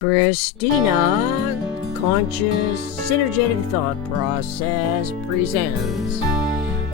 Christina Conscious Synergetic Thought Process presents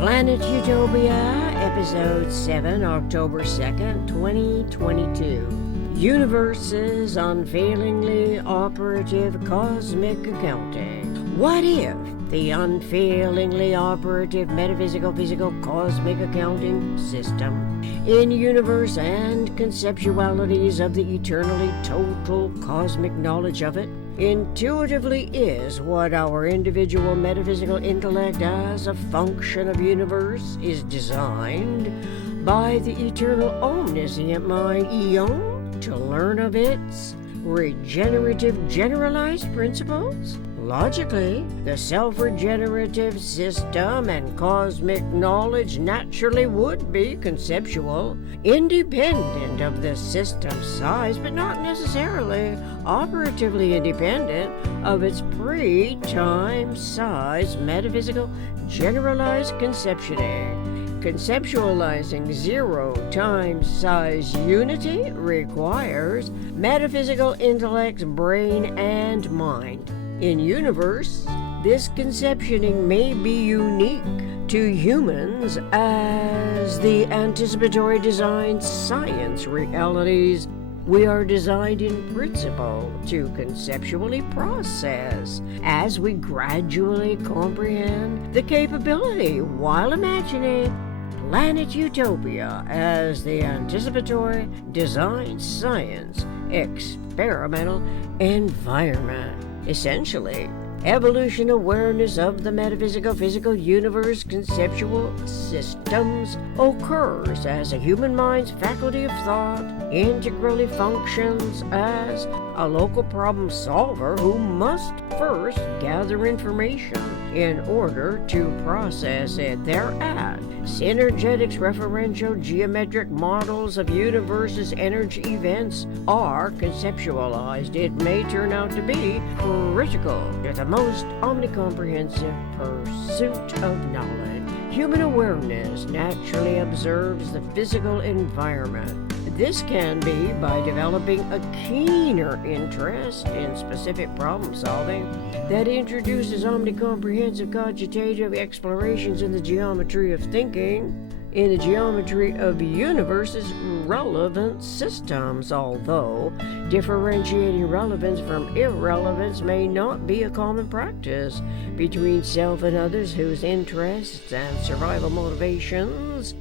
Planet Utopia, Episode 7, October 2nd, 2022. Universe's Unfailingly Operative Cosmic Accounting. What if the unfailingly operative metaphysical-physical cosmic accounting system in universe and conceptualities of the eternally total cosmic knowledge of it intuitively is what our individual metaphysical intellect as a function of universe is designed by the eternal omniscient mind eon to learn of its regenerative generalized principles? Logically, the self-regenerative system and cosmic knowledge naturally would be conceptual, independent of the system's size, but not necessarily operatively independent of its pre-time size metaphysical generalized conceptioning. Conceptualizing zero-time size unity requires metaphysical intellect's brain and mind. In universe, this conceptioning may be unique to humans as the anticipatory design science realities we are designed in principle to conceptually process as we gradually comprehend the capability while imagining Planet Utopia as the anticipatory design science experimental environment. Essentially, evolution awareness of the metaphysical-physical universe conceptual systems occurs as a human mind's faculty of thought integrally functions as a local problem solver who must first gather information in order to process it thereat. Synergetics referential geometric models of universe's energy events are conceptualized. It may turn out to be critical to the most omnicomprehensive pursuit of knowledge. Human awareness naturally observes the physical environment. This can be by developing a keener interest in specific problem solving that introduces omnicomprehensive cogitative explorations in the geometry of thinking, in the geometry of universe's relevant systems, although differentiating relevance from irrelevance may not be a common practice between self and others whose interests and survival motivations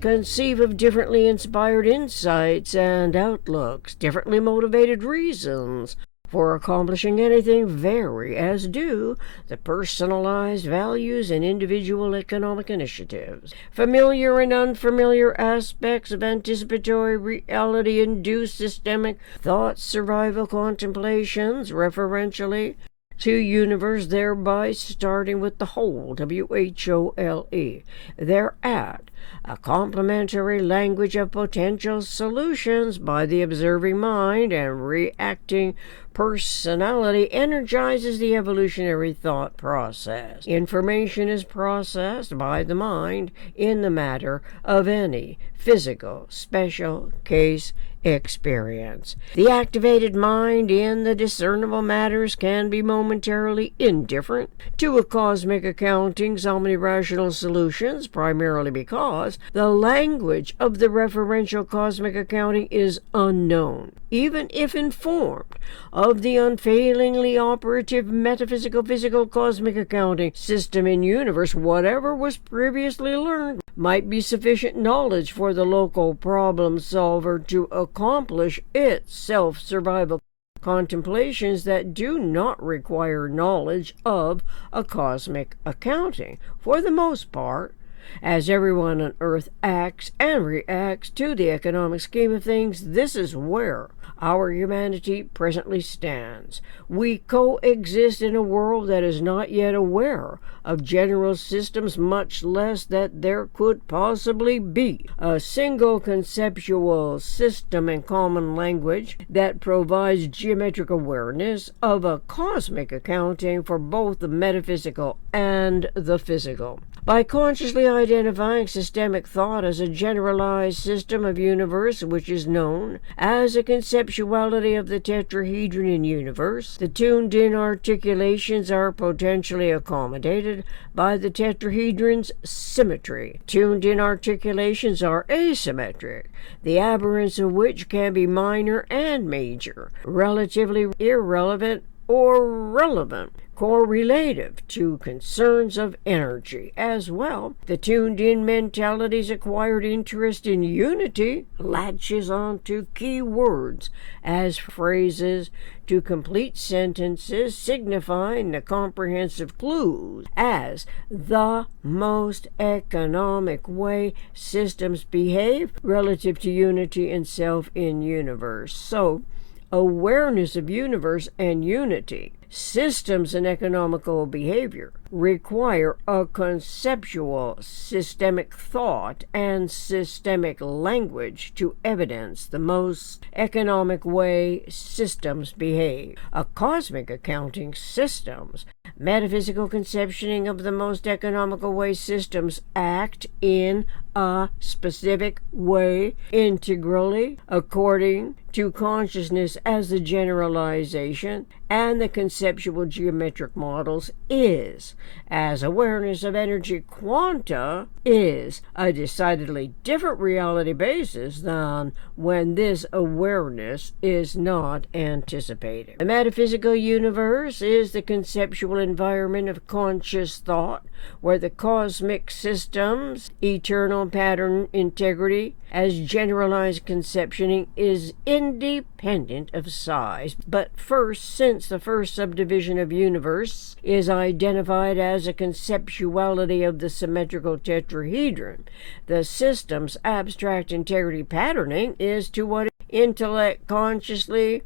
conceive of differently inspired insights and outlooks, differently motivated reasons for accomplishing anything vary, as do the personalized values and individual economic initiatives. Familiar and unfamiliar aspects of anticipatory reality-induced systemic thought survival contemplations referentially to universe, thereby starting with the whole, W-H-O-L-E, thereat, a complementary language of potential solutions by the observing mind and reacting personality energizes the evolutionary thought process. Information is processed by the mind in the matter of any physical, special case experience. The activated mind in the discernible matters can be momentarily indifferent to a cosmic accounting's omnirational solutions, primarily because the language of the referential cosmic accounting is unknown, even if informed of the unfailingly operative metaphysical-physical cosmic accounting system in universe. Whatever was previously learned might be sufficient knowledge for the local problem solver to accomplish its self-survival contemplations that do not require knowledge of a cosmic accounting. For the most part, as everyone on Earth acts and reacts to the economic scheme of things, this is where our humanity presently stands. We coexist in a world that is not yet aware of general systems, much less that there could possibly be a single conceptual system and common language that provides geometric awareness of a cosmic accounting for both the metaphysical and the physical. By consciously identifying systemic thought as a generalized system of universe which is known as a conceptuality of the tetrahedron in universe, the tuned-in articulations are potentially accommodated by the tetrahedron's symmetry. Tuned-in articulations are asymmetric, the aberrance of which can be minor and major, relatively irrelevant or relevant, correlative to concerns of energy. As well, the tuned-in mentality's acquired interest in unity latches onto key words as phrases to complete sentences signifying the comprehensive clues as the most economic way systems behave relative to unity and self in universe. So, awareness of universe and unity, systems and economical behavior require a conceptual, systemic thought and systemic language to evidence the most economic way systems behave. A cosmic accounting systems, metaphysical conceptioning of the most economical way systems act in a specific way, integrally, according to consciousness as the generalization, and the conceptual geometric models is, as awareness of energy quanta is, a decidedly different reality basis than when this awareness is not anticipated. The metaphysical universe is the conceptual environment of conscious thought, where the cosmic system's eternal pattern integrity as generalized conceptioning is independent of size. But first, since the first subdivision of universe is identified as a conceptuality of the symmetrical tetrahedron, the system's abstract integrity patterning is to what intellect consciously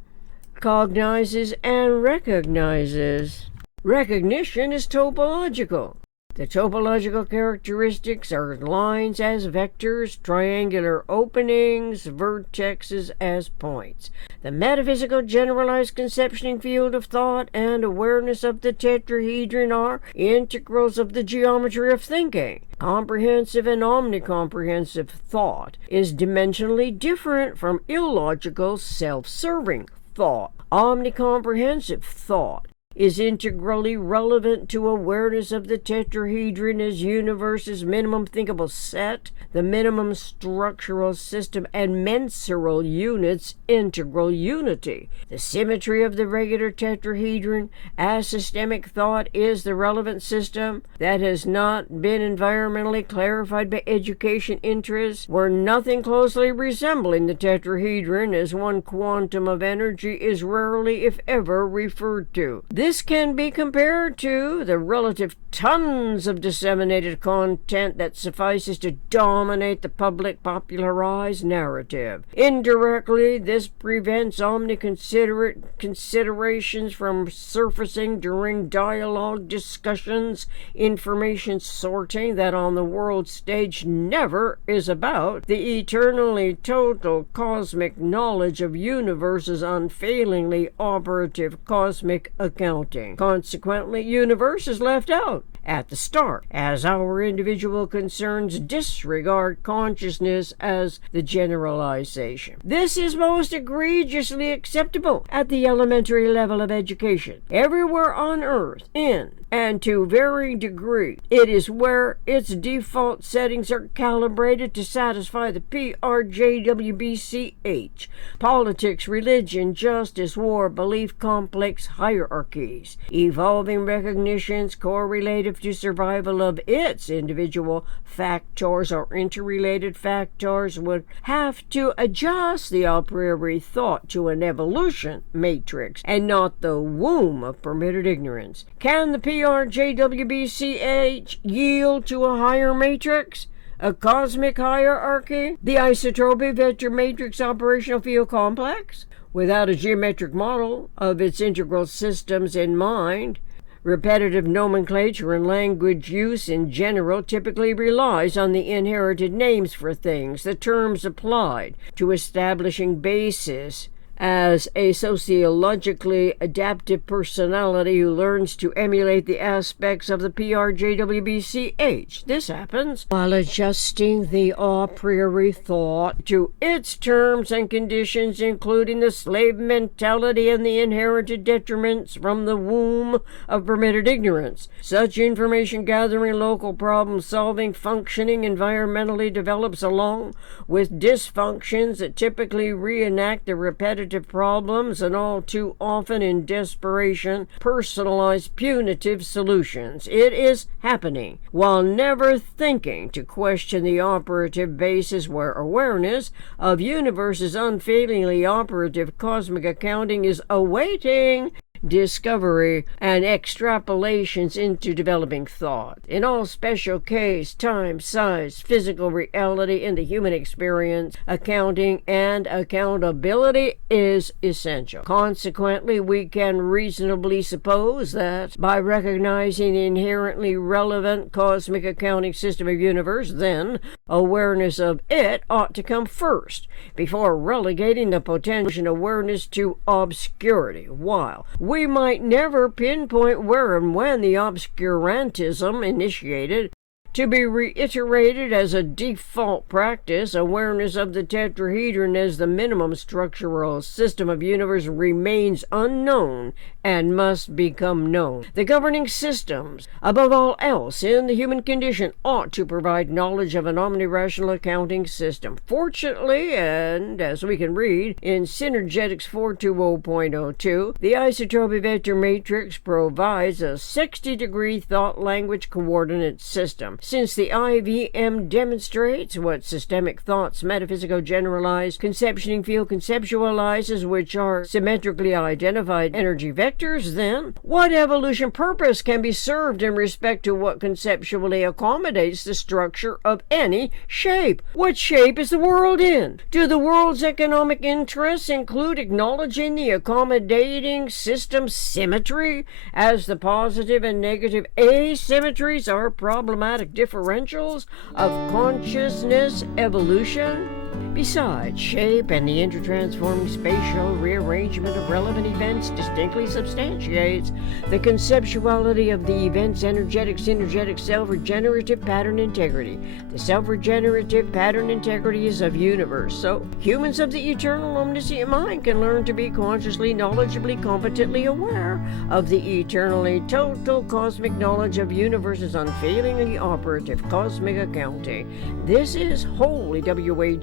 cognizes and recognizes. Recognition is topological. The topological characteristics are lines as vectors, triangular openings, vertexes as points. The metaphysical generalized conceptioning field of thought and awareness of the tetrahedron are integrals of the geometry of thinking. Comprehensive and omnicomprehensive thought is dimensionally different from illogical, self-serving thought. Omnicomprehensive thought is integrally relevant to awareness of the tetrahedron as universe's minimum thinkable set, the minimum structural system, and mensural units integral unity. The symmetry of the regular tetrahedron as systemic thought is the relevant system that has not been environmentally clarified by education interests, where nothing closely resembling the tetrahedron as one quantum of energy is rarely, if ever, referred to. This can be compared to the relative tons of disseminated content that suffices to dominate the public popularized narrative. Indirectly, this prevents omni-considerate considerations from surfacing during dialogue discussions, information sorting that on the world stage never is about the eternally total cosmic knowledge of universe's unfailingly operative cosmic accounting. Consequently, universe is left out at the start, as our individual concerns disregard consciousness as the generalization. This is most egregiously acceptable at the elementary level of education. Everywhere on earth, in and to varying degree, it is where its default settings are calibrated to satisfy the PRJWBCH, politics, religion, justice, war, belief complex hierarchies, evolving recognitions correlative to survival of its individual factors or interrelated factors would have to adjust the a priori thought to an evolution matrix and not the womb of permitted ignorance. Can the PRJWBCH yield to a higher matrix? A cosmic hierarchy? The isotropic vector matrix operational field complex? Without a geometric model of its integral systems in mind, repetitive nomenclature and language use in general typically relies on the inherited names for things, the terms applied to establishing basis as a sociologically adaptive personality who learns to emulate the aspects of the PRJWBCH. This happens while adjusting the a priori thought to its terms and conditions, including the slave mentality and the inherited detriments from the womb of permitted ignorance. Such information gathering, local problem solving, functioning environmentally develops along with dysfunctions that typically reenact the repetitive problems and all too often in desperation personalized punitive solutions. It is happening while never thinking to question the operative basis where awareness of universe's unfailingly operative cosmic accounting is awaiting discovery and extrapolations into developing thought. In all special case, time, size, physical reality in the human experience, accounting and accountability is essential. Consequently, we can reasonably suppose that by recognizing the inherently relevant cosmic accounting system of universe, then awareness of it ought to come first, before relegating the potential awareness to obscurity, while we might never pinpoint where and when the obscurantism initiated. To be reiterated as a default practice, awareness of the tetrahedron as the minimum structural system of universe remains unknown and must become known. The governing systems, above all else in the human condition, ought to provide knowledge of an omnirational accounting system. Fortunately, and as we can read in Synergetics 420.02, the isotopic vector matrix provides a 60-degree thought language coordinate system. Since the IVM demonstrates what systemic thought's metaphysical generalized conceptioning field conceptualizes, which are symmetrically identified energy vectors, then what evolution purpose can be served in respect to what conceptually accommodates the structure of any shape? What shape is the world in? Do the world's economic interests include acknowledging the accommodating system symmetry, as the positive and negative asymmetries are problematic differentials of consciousness evolution? Besides, shape and the intertransforming spatial rearrangement of relevant events distinctly substantiates the conceptuality of the event's energetic, synergetic, self-regenerative pattern integrity. The self-regenerative pattern integrity is of universe, so humans of the eternal omniscient mind can learn to be consciously, knowledgeably, competently aware of the eternally total cosmic knowledge of universe's unfailingly operative cosmic accounting. This is wholly WHOLLY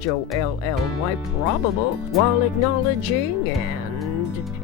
probable, while acknowledging and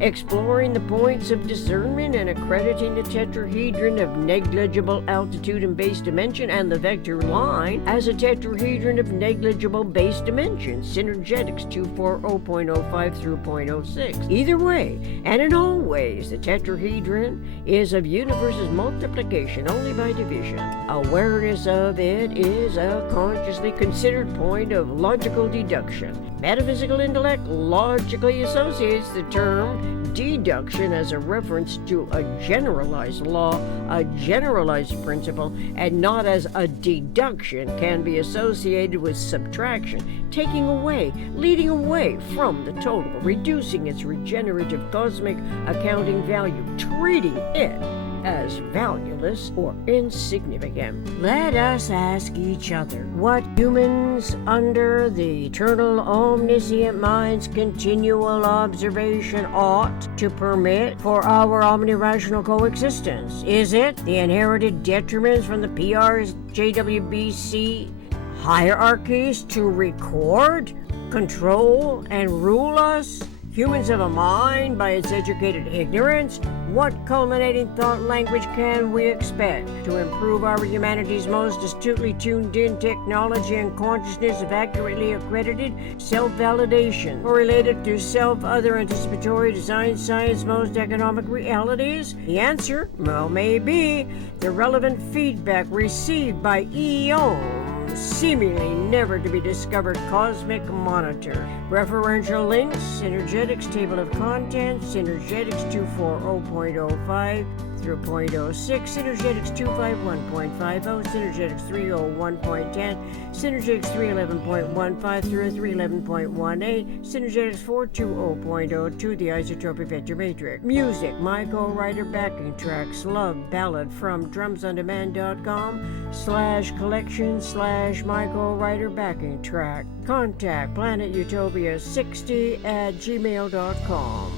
exploring the points of discernment and accrediting the tetrahedron of negligible altitude and base dimension and the vector line as a tetrahedron of negligible base dimension. Synergetics 240.05 through .06. Either way, and in all ways, the tetrahedron is of universe's multiplication only by division. Awareness of it is a consciously considered point of logical deduction. Metaphysical intellect logically associates the term deduction as a reference to a generalized law, a generalized principle, and not as a deduction can be associated with subtraction, taking away, leading away from the total, reducing its regenerative cosmic accounting value, treating it as valueless or insignificant. Let us ask each other what humans under the eternal omniscient mind's continual observation ought to permit for our omnirational coexistence. Is it the inherited detriments from the PR's JWBC hierarchies to record, control, and rule us? Humans of a mind by its educated ignorance? What culminating thought language can we expect to improve our humanity's most astutely tuned-in technology and consciousness of accurately accredited self-validation correlated to self-other anticipatory design science most economic realities? The answer, well, may be the relevant feedback received by eons seemingly never to be discovered cosmic monitor. Referential links: Synergetics Table of Contents, Synergetics 240.05 through 0.06, Synergetics 251.50, Synergetics 301.10, Synergetics 311.15 through 311.18, Synergetics 420.02, the isotopic vector matrix. Music, Michael Writer backing tracks, Love Ballad from drumsondemand.com/collection/Michael Writer backing track. Contact planetutopia60@gmail.com.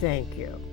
Thank you.